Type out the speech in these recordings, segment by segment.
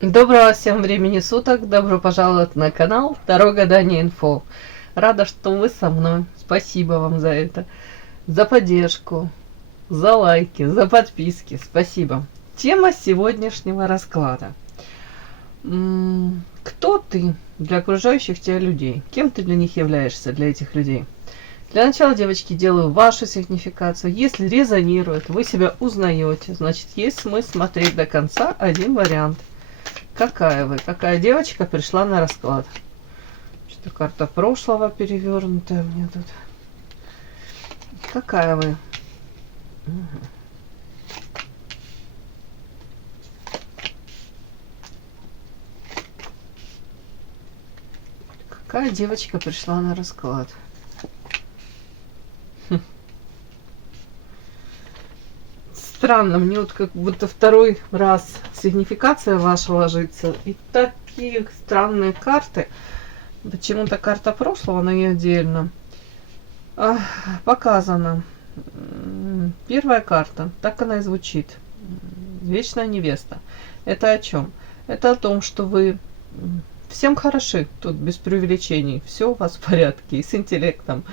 Доброго всем времени суток, добро пожаловать на канал Таро Гадание Инфо. Рада, что вы со мной, спасибо вам за это, за поддержку, за лайки, за подписки, спасибо. Тема сегодняшнего расклада. Кто ты для окружающих тебя людей? Кем ты для них являешься, для этих людей? Для начала, девочки, делаю вашу сигнификацию. Если резонирует, вы себя узнаете, значит есть смысл смотреть до конца один вариант. Какая вы? Какая девочка пришла на расклад? Что-то карта прошлого перевернутая у меня тут. Какая вы? Угу. Какая девочка пришла на расклад? Странно, мне вот как будто второй раз сигнификация ваша ложится. И такие странные карты. Почему-то карта прошлого, но и отдельно. Показана. Первая карта, так она и звучит. Вечная невеста. Это о чем? Это о том, что вы всем хороши, тут без преувеличений. Все у вас в порядке, и с интеллектом.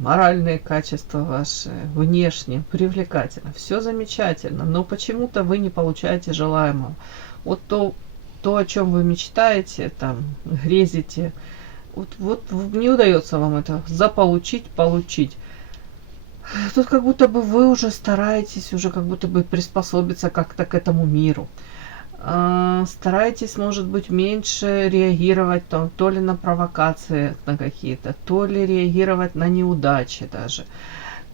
Моральные качества ваши, внешне, привлекательно, все замечательно, но почему-то вы не получаете желаемого. Вот то, о чем вы мечтаете, там, грезите, вот не удается вам это получить. Тут как будто бы вы уже стараетесь, уже как будто бы приспособиться как-то к этому миру. Старайтесь, может быть, меньше реагировать там, то ли на провокации на какие-то, то ли реагировать на неудачи даже,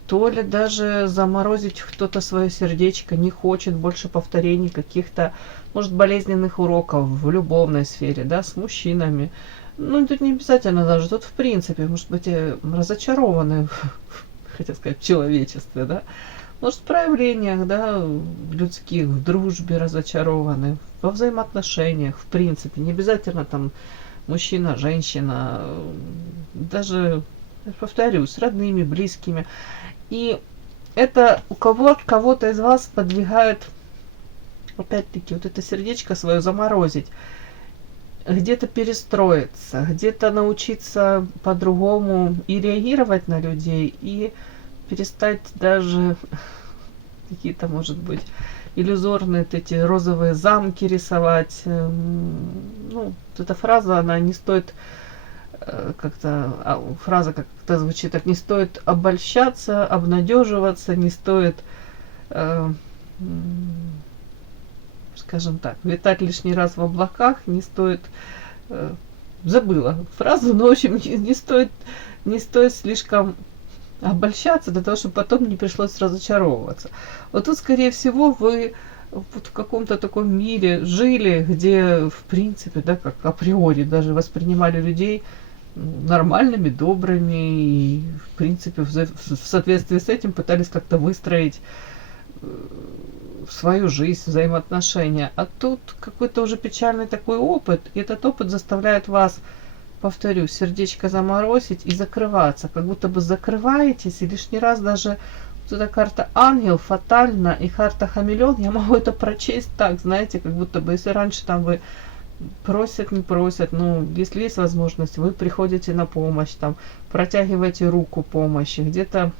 то ли даже заморозить кто-то свое сердечко, не хочет больше повторений каких-то, может, болезненных уроков в любовной сфере, да, с мужчинами. Ну, тут не обязательно даже, тут в принципе, может быть, разочарованы, хотел сказать, в человечестве, да. Может, в проявлениях, да, людских, в дружбе разочарованы, во взаимоотношениях, в принципе. Не обязательно там мужчина, женщина, даже, повторюсь, с родными, близкими. И это у кого-то из вас подвигает, опять-таки, вот это сердечко свое заморозить. Где-то перестроиться, где-то научиться по-другому и реагировать на людей, и перестать даже какие-то, может быть, иллюзорные вот эти розовые замки рисовать. Ну, вот эта фраза, она не стоит как-то, фраза как-то звучит так: не стоит обольщаться, обнадеживаться, не стоит, скажем так, витать лишний раз в облаках, не стоит, забыла фразу, но в общем не стоит слишком обольщаться для того, чтобы потом не пришлось разочаровываться. Вот тут, скорее всего, вы вот в каком-то таком мире жили, где, в принципе, да, как априори даже воспринимали людей нормальными, добрыми, и, в принципе, в соответствии с этим пытались как-то выстроить свою жизнь, взаимоотношения. А тут какой-то уже печальный такой опыт, и этот опыт заставляет вас, повторю, сердечко заморозить и закрываться, как будто бы закрываетесь, и лишний раз даже вот эта карта ангел, фатально, и карта хамелеон, я могу это прочесть так, знаете, как будто бы, если раньше там вы просят, не просят, ну, если есть возможность, вы приходите на помощь, там, протягиваете руку помощи, где-то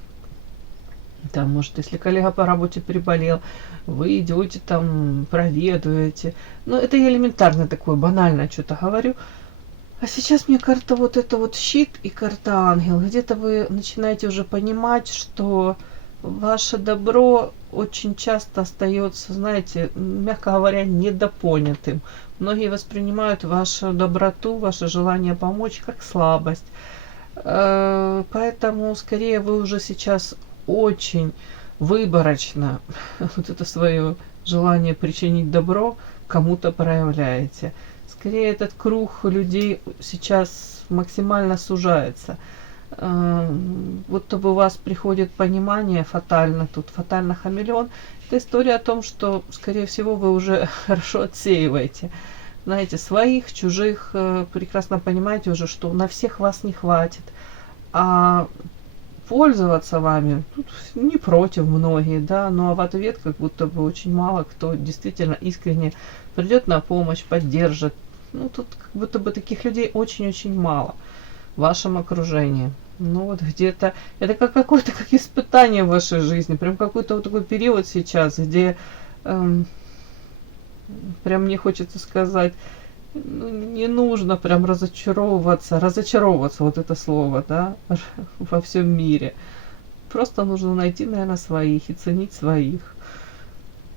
там, может, если коллега по работе приболел, вы идете там, проведуете. Ну, это я элементарно такое, банально что-то говорю. А сейчас мне карта вот это вот щит и карта ангел. Где-то вы начинаете уже понимать, что ваше добро очень часто остается, знаете, мягко говоря, недопонятым. Многие воспринимают вашу доброту, ваше желание помочь как слабость. Поэтому скорее вы уже сейчас очень выборочно вот это свое желание причинить добро кому-то проявляете. Скорее этот круг людей сейчас максимально сужается. Вот то бы у вас приходит понимание фатально, тут фатально хамелеон. Это история о том, что, скорее всего, вы уже хорошо отсеиваете. Знаете, своих, чужих, прекрасно понимаете уже, что на всех вас не хватит. А пользоваться вами. Тут не против многие, да, но в ответ как будто бы очень мало кто действительно искренне придет на помощь, поддержит. Ну, тут как будто бы таких людей очень-очень мало в вашем окружении. Ну, вот где-то, это как какое-то как испытание в вашей жизни, прям какой-то вот такой период сейчас, где прям мне хочется сказать, ну, не нужно прям разочаровываться, вот это слово, да, во всем мире. Просто нужно найти, наверное, своих и ценить своих.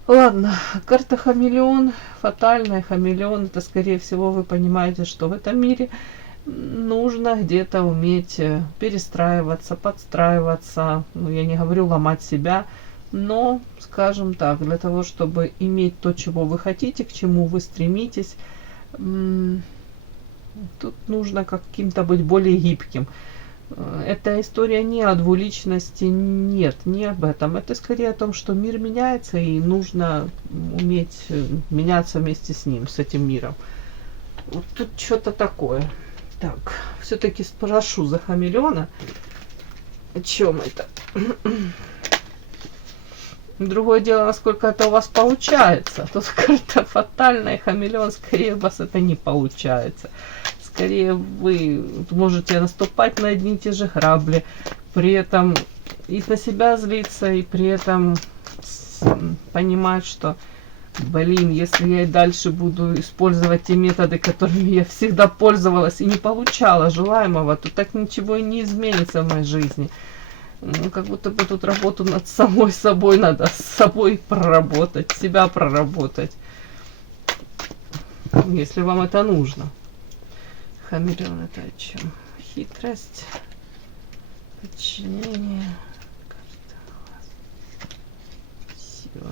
Ладно, карта хамелеон, фатальная хамелеон, это скорее всего вы понимаете, что в этом мире нужно где-то уметь перестраиваться, подстраиваться, ну я не говорю ломать себя, но, скажем так, для того, чтобы иметь то, чего вы хотите, к чему вы стремитесь, тут нужно каким-то быть более гибким. Эта история не о двуличности, нет, не об этом. Это скорее о том, что мир меняется, и нужно уметь меняться вместе с ним, с этим миром. Вот тут что-то такое. Так, все-таки спрошу за хамелеона. О чем это? Другое дело, насколько это у вас получается. Тут карта фатальная, хамелеон, скорее у вас это не получается. Скорее вы можете наступать на одни и те же грабли, при этом и на себя злиться, и при этом понимать, что, блин, если я и дальше буду использовать те методы, которыми я всегда пользовалась и не получала желаемого, то так ничего и не изменится в моей жизни. Ну, как будто бы тут работу над самой собой надо, с собой проработать, себя проработать, если вам это нужно. Хамелеон это о чем? Хитрость, подчинение, сила.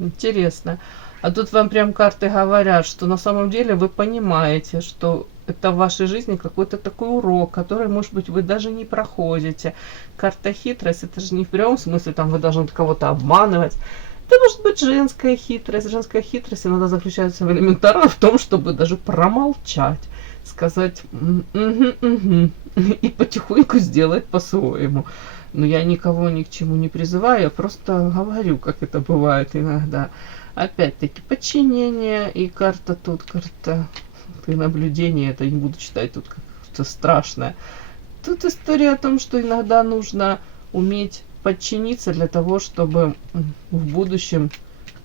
Интересно. А тут вам прям карты говорят, что на самом деле вы понимаете, что это в вашей жизни какой-то такой урок, который, может быть, вы даже не проходите. Карта хитрость, это же не в прямом смысле, там вы должны кого-то обманывать. Это может быть женская хитрость. Женская хитрость иногда заключается в элементарно в том, чтобы даже промолчать, сказать и потихоньку сделать по-своему. Но я никого ни к чему не призываю, я просто говорю, как это бывает иногда. Опять-таки подчинение, и карта тут, карта наблюдения, это не буду читать тут как-то страшное. Тут история о том, что иногда нужно уметь подчиниться для того, чтобы в будущем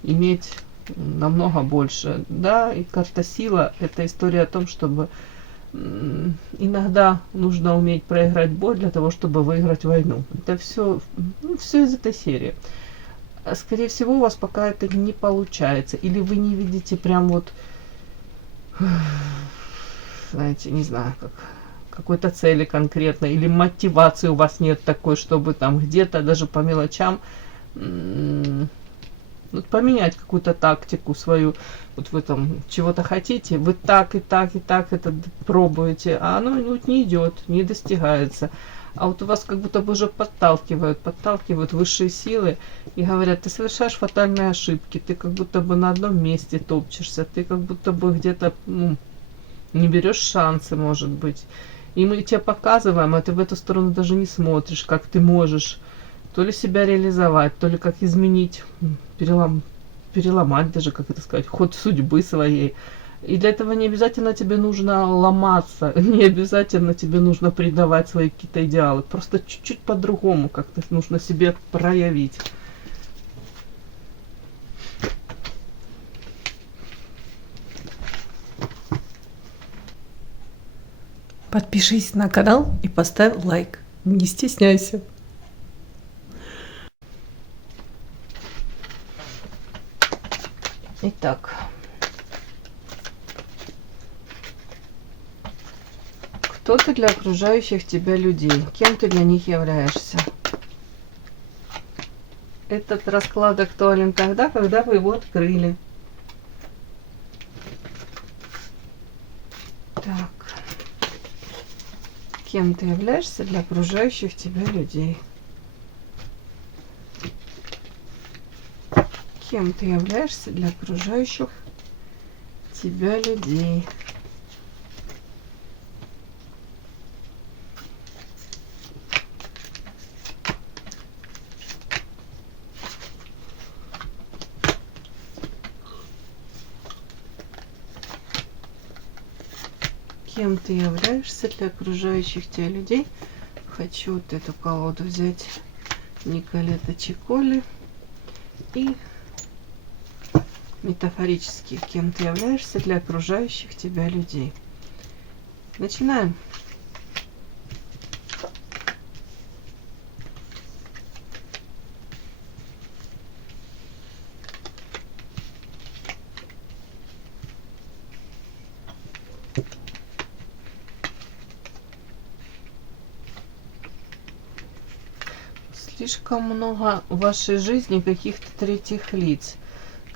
иметь намного больше. Да, и карта сила, это история о том, чтобы иногда нужно уметь проиграть бой для того, чтобы выиграть войну. Это все, все из этой серии. Скорее всего, у вас пока это не получается, или вы не видите прям вот, знаете, не знаю, как какой-то цели конкретной, или мотивации у вас нет такой, чтобы там где-то даже по мелочам вот поменять какую-то тактику свою. Вот вы там чего-то хотите, вы так и так и так это пробуете, а оно вот не идет, не достигается. А вот у вас как будто бы уже подталкивают высшие силы и говорят, ты совершаешь фатальные ошибки, ты как будто бы на одном месте топчешься, ты как будто бы где-то не берешь шансы, может быть. И мы тебе показываем, а ты в эту сторону даже не смотришь, как ты можешь то ли себя реализовать, то ли как изменить, переломать даже, как это сказать, ход судьбы своей. И для этого не обязательно тебе нужно ломаться, не обязательно тебе нужно предавать свои какие-то идеалы. Просто чуть-чуть по-другому как-то нужно себе проявить. Подпишись на канал и поставь лайк. Не стесняйся. Итак. Кто ты для окружающих тебя людей? Кем ты для них являешься? Этот расклад актуален тогда, когда вы его открыли. Так. Кем ты являешься для окружающих тебя людей? Кем ты являешься для окружающих тебя людей? кем ты являешься для окружающих тебя людей. Хочу вот эту колоду взять. Николета Чиколи. И метафорически, кем ты являешься для окружающих тебя людей. Начинаем. Слишком много в вашей жизни каких-то третьих лиц,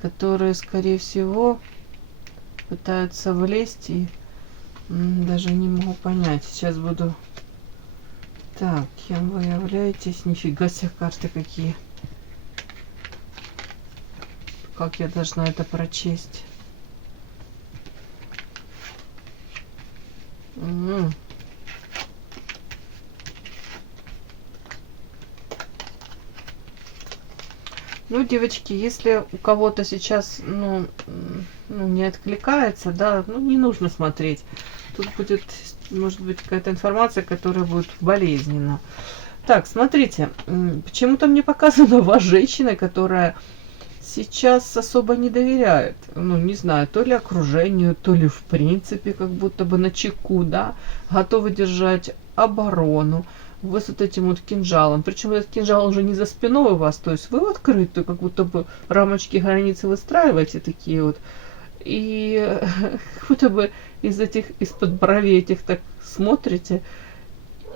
которые, скорее всего, пытаются влезть и даже не могу понять. Сейчас буду... Так, кем вы являетесь? Нифига себе, карты какие. Как я должна это прочесть? Ну, девочки, если у кого-то сейчас, не откликается, да, не нужно смотреть. Тут будет, может быть, какая-то информация, которая будет болезненна. Так, смотрите, почему-то мне показана у вас женщина, которая сейчас особо не доверяет. Не знаю, то ли окружению, то ли в принципе, как будто бы начеку, да, готовы держать оборону. Вы с вот этим вот кинжалом. Причем этот кинжал уже не за спиной у вас, то есть вы в открытую, как будто бы рамочки, границы выстраиваете такие вот. И как будто бы из-под бровей этих так смотрите.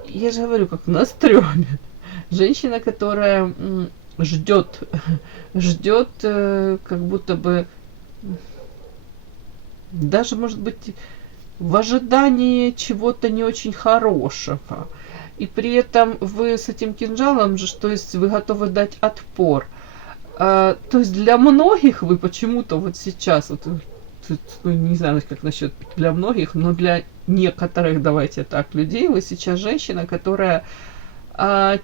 Я же говорю, как на стреме. Женщина, которая ждет, как будто бы даже, может быть, в ожидании чего-то не очень хорошего. И при этом вы с этим кинжалом же, то есть вы готовы дать отпор. То есть для многих вы почему-то вот сейчас, вот, не знаю, как насчет для многих, но для некоторых, давайте так, людей, вы сейчас женщина, которая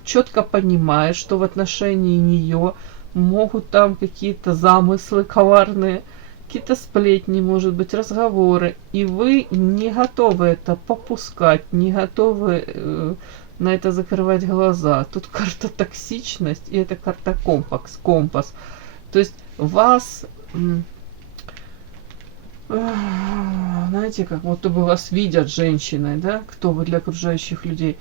четко понимает, что в отношении нее могут там какие-то замыслы коварные, какие-то сплетни, может быть, разговоры, и вы не готовы это попускать, не готовы на это закрывать глаза. Тут карта токсичность, и это карта компас. То есть вас, знаете, как будто бы вас видят женщиной, да, кто вы для окружающих людей,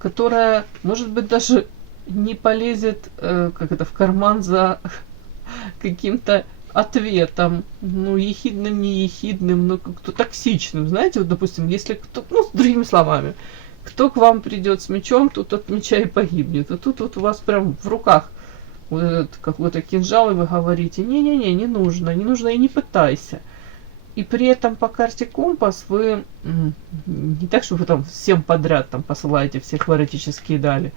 которая, может быть, даже не полезет, в карман за каким-то ответом, ехидным, не ехидным, но как-то токсичным, знаете, вот, допустим, если кто, с другими словами, кто к вам придет с мечом, тут от меча и погибнет. А тут вот у вас прям в руках вот этот какой-то кинжал, и вы говорите, не-не-не, не нужно и не пытайся. И при этом по карте компас вы не так, что вы там всем подряд там посылаете всех в эротические дали.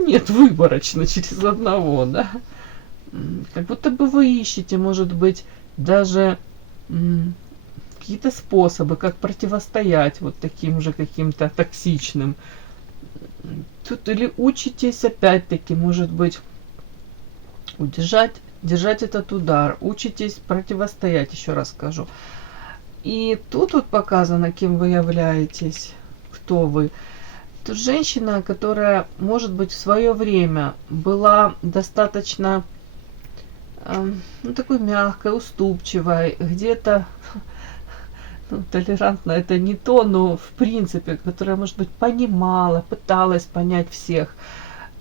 Нет, выборочно, через одного, да. Как будто бы вы ищете, может быть, даже какие-то способы, как противостоять вот таким же каким-то токсичным. Тут или учитесь, опять-таки, может быть, держать этот удар, учитесь противостоять, еще раз скажу. И тут вот показано, кем вы являетесь, кто вы. Тут женщина, которая, может быть, в свое время была достаточно такой мягкой, уступчивой, где-то толерантно это не то, но в принципе, которая, может быть, понимала, пыталась понять всех.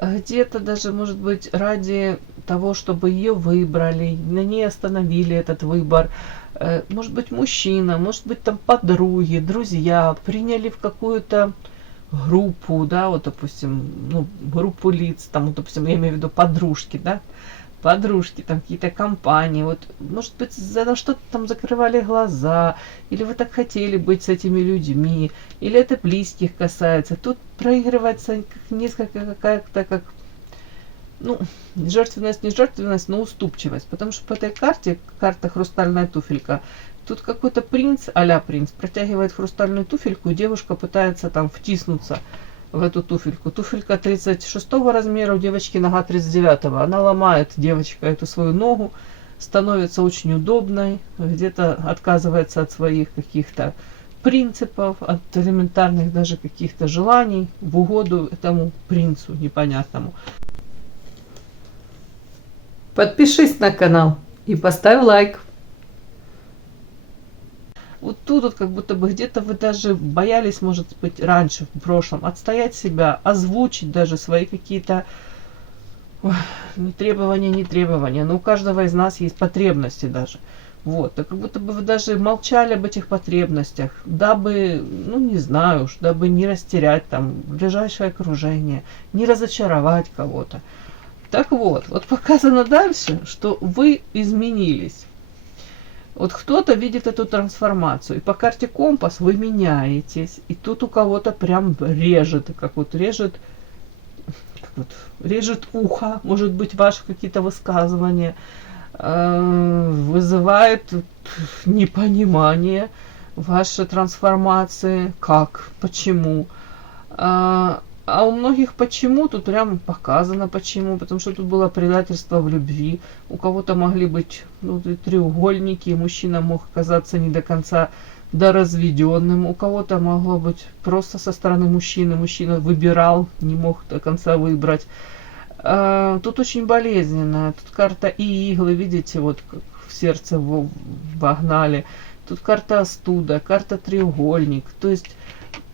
Где-то даже, может быть, ради того, чтобы ее выбрали, на ней остановили этот выбор. Может быть, мужчина, может быть, там подруги, друзья приняли в какую-то группу, да, вот, допустим, группу лиц, там, вот, допустим, я имею в виду подружки, да, подружки, там какие-то компании, вот, может быть, за что-то там закрывали глаза, или вы так хотели быть с этими людьми, или это близких касается. Тут проигрывается несколько какая-то, как, жертвенность, не жертвенность, но уступчивость, потому что по этой карте, карта хрустальная туфелька, тут какой-то принц, а-ля принц, протягивает хрустальную туфельку, и девушка пытается там втиснуться в эту туфельку. Туфелька 36 размера, у девочки нога 39. Она ломает, девочка, эту свою ногу, становится очень удобной, где-то отказывается от своих каких-то принципов, от элементарных даже каких-то желаний в угоду этому принцу непонятному. Подпишись на канал и поставь лайк. Вот тут вот как будто бы где-то вы даже боялись, может быть, раньше, в прошлом, отстоять себя, озвучить даже свои какие-то не требования, но у каждого из нас есть потребности даже. Вот, так как будто бы вы даже молчали об этих потребностях, дабы, ну не знаю уж, дабы не растерять там ближайшее окружение, не разочаровать кого-то. Так вот, вот показано дальше, что вы изменились. Вот кто-то видит эту трансформацию, и по карте компас вы меняетесь, и тут у кого-то прям режет, как вот режет ухо, может быть, ваши какие-то высказывания, вызывает непонимание вашей трансформации, как, почему. А у многих почему, тут прямо показано почему, потому что тут было предательство в любви, у кого-то могли быть треугольники, мужчина мог оказаться не до конца доразведенным, у кого-то могло быть просто со стороны мужчины, мужчина выбирал, не мог до конца выбрать. Тут очень болезненно, тут карта иглы, видите, вот как в сердце вогнали, тут карта остуда, карта треугольник, то есть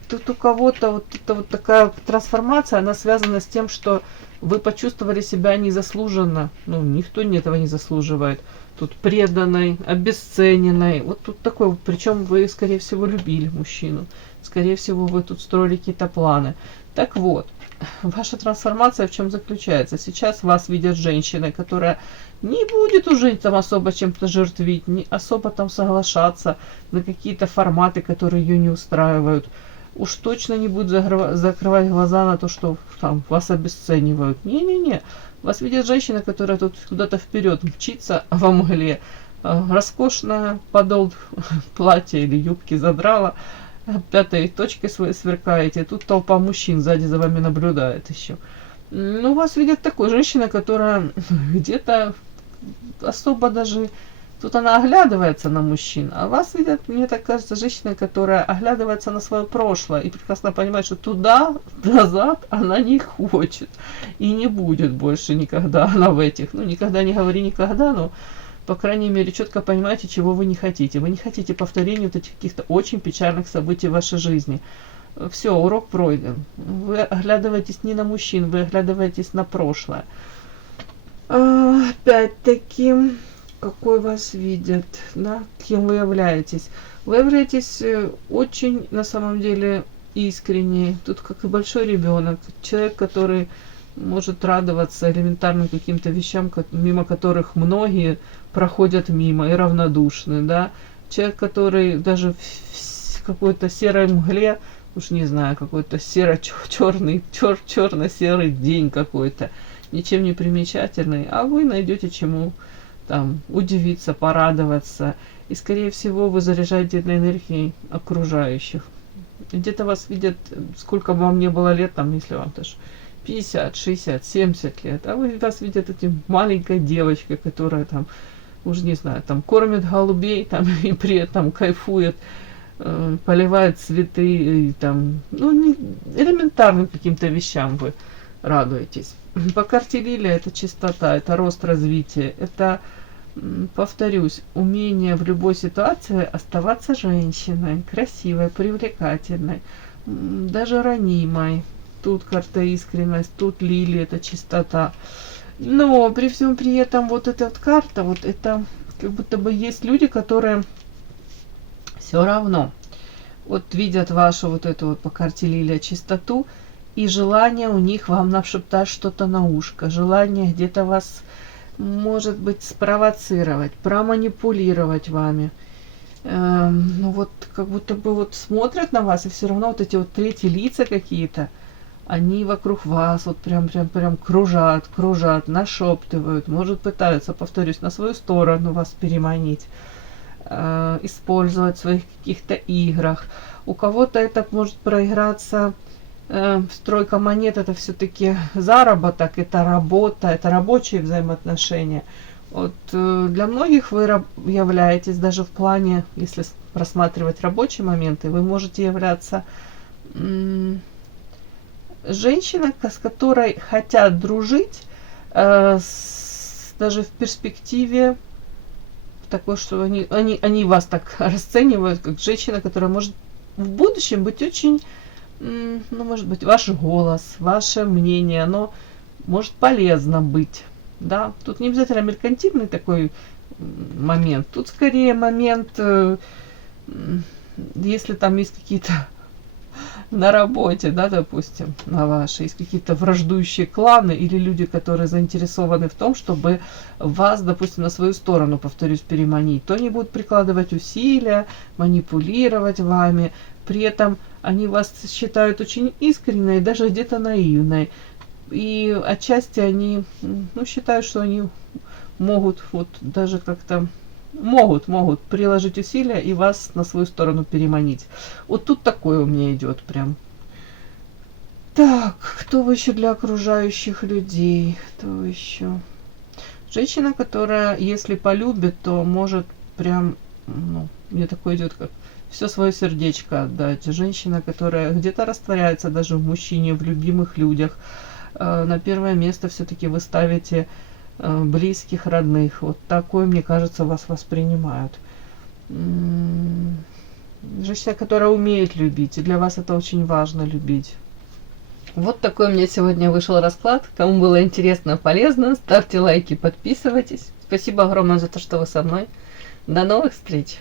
тут у кого-то вот эта вот такая трансформация, она связана с тем, что вы почувствовали себя незаслуженно. Ну, никто этого не заслуживает. Тут преданной, обесцененной. Вот тут такой, причем вы, скорее всего, любили мужчину. Скорее всего, вы тут строили какие-то планы. Так вот, ваша трансформация в чем заключается? Сейчас вас видят женщиной, которая не будет уже там особо чем-то жертвить, не особо там соглашаться на какие-то форматы, которые ее не устраивают. Уж точно не будет закрывать глаза на то, что там вас обесценивают. Не-не-не. Вас видит женщина, которая тут куда-то вперед мчится во мгле. Роскошная подол платья или юбки задрала, пятой точкой своей сверкаете. Тут толпа мужчин сзади за вами наблюдает еще. Ну, вас видит такой женщина, которая где-то особо даже... Тут она оглядывается на мужчин, а вас видят, мне так кажется, женщина, которая оглядывается на свое прошлое и прекрасно понимает, что туда, назад она не хочет и не будет больше никогда она в этих. Ну, никогда не говори никогда, но, по крайней мере, четко понимаете, чего вы не хотите. Вы не хотите повторения вот этих каких-то очень печальных событий в вашей жизни. Все, урок пройден. Вы оглядываетесь не на мужчин, вы оглядываетесь на прошлое. Опять-таки... какой вас видят, да, кем вы являетесь. Вы являетесь очень, на самом деле, искренне. Тут как и большой ребенок, человек, который может радоваться элементарным каким-то вещам, мимо которых многие проходят мимо и равнодушны, да. Человек, который даже в какой-то серой мгле, уж не знаю, какой-то черно-серый день какой-то, ничем не примечательный, а вы найдете чему там удивиться, порадоваться. И, скорее всего, вы заряжаете этой энергией окружающих. Где-то вас видят, сколько бы вам не было лет, там, если вам даже 50, 60, 70 лет, а вы вас видят этим маленькой девочкой, которая там, уже не знаю, там кормит голубей, там, и при этом кайфует, поливает цветы, и там, ну, элементарным каким-то вещам вы радуетесь. По карте Лилия это чистота, это рост, развитие, это, повторюсь, умение в любой ситуации оставаться женщиной, красивой, привлекательной, даже ранимой. Тут карта искренность, тут Лилия, это чистота. Но при всем при этом вот эта вот карта, вот это как будто бы есть люди, которые все равно вот видят вашу вот эту вот по карте Лилия чистоту, и желание у них вам нашептать что-то на ушко, желание где-то вас, может быть, спровоцировать, проманипулировать вами. Ну вот как будто бы вот смотрят на вас, и все равно вот эти вот третьи лица какие-то, они вокруг вас вот прям кружат, нашептывают, может пытаются, повторюсь, на свою сторону вас переманить, использовать в своих каких-то играх. У кого-то это может проиграться. Стройка монет — это все-таки заработок, это работа, это рабочие взаимоотношения. Вот для многих вы являетесь даже в плане, если рассматривать рабочие моменты, вы можете являться женщиной, с которой хотят дружить, даже в перспективе такой, что они вас так расценивают, как женщина, которая может в будущем быть очень, ну, может быть, ваш голос, ваше мнение, оно может полезно быть. Да, тут не обязательно меркантильный такой момент. Тут скорее момент, если там есть какие-то на работе, да, допустим, на вашей, есть какие-то враждующие кланы или люди, которые заинтересованы в том, чтобы вас, допустим, на свою сторону, повторюсь, переманить, то они будут прикладывать усилия, манипулировать вами, при этом они вас считают очень искренней, даже где-то наивной. И отчасти они, ну, считают, что они могут вот даже как-то могут приложить усилия и вас на свою сторону переманить. Вот тут такое у меня идет прям. Так, кто вы еще для окружающих людей? Кто еще? Женщина, которая, если полюбит, то может прям, ну, мне такое идет, как все свое сердечко отдать. Женщина, которая где-то растворяется даже в мужчине, в любимых людях. На первое место все-таки вы ставите близких, родных. Вот такой, мне кажется, вас воспринимают. Женщина, которая умеет любить, и для вас это очень важно любить. Вот такой у меня сегодня вышел расклад. Кому было интересно, полезно, ставьте лайки, подписывайтесь. Спасибо огромное за то, что вы со мной. До новых встреч!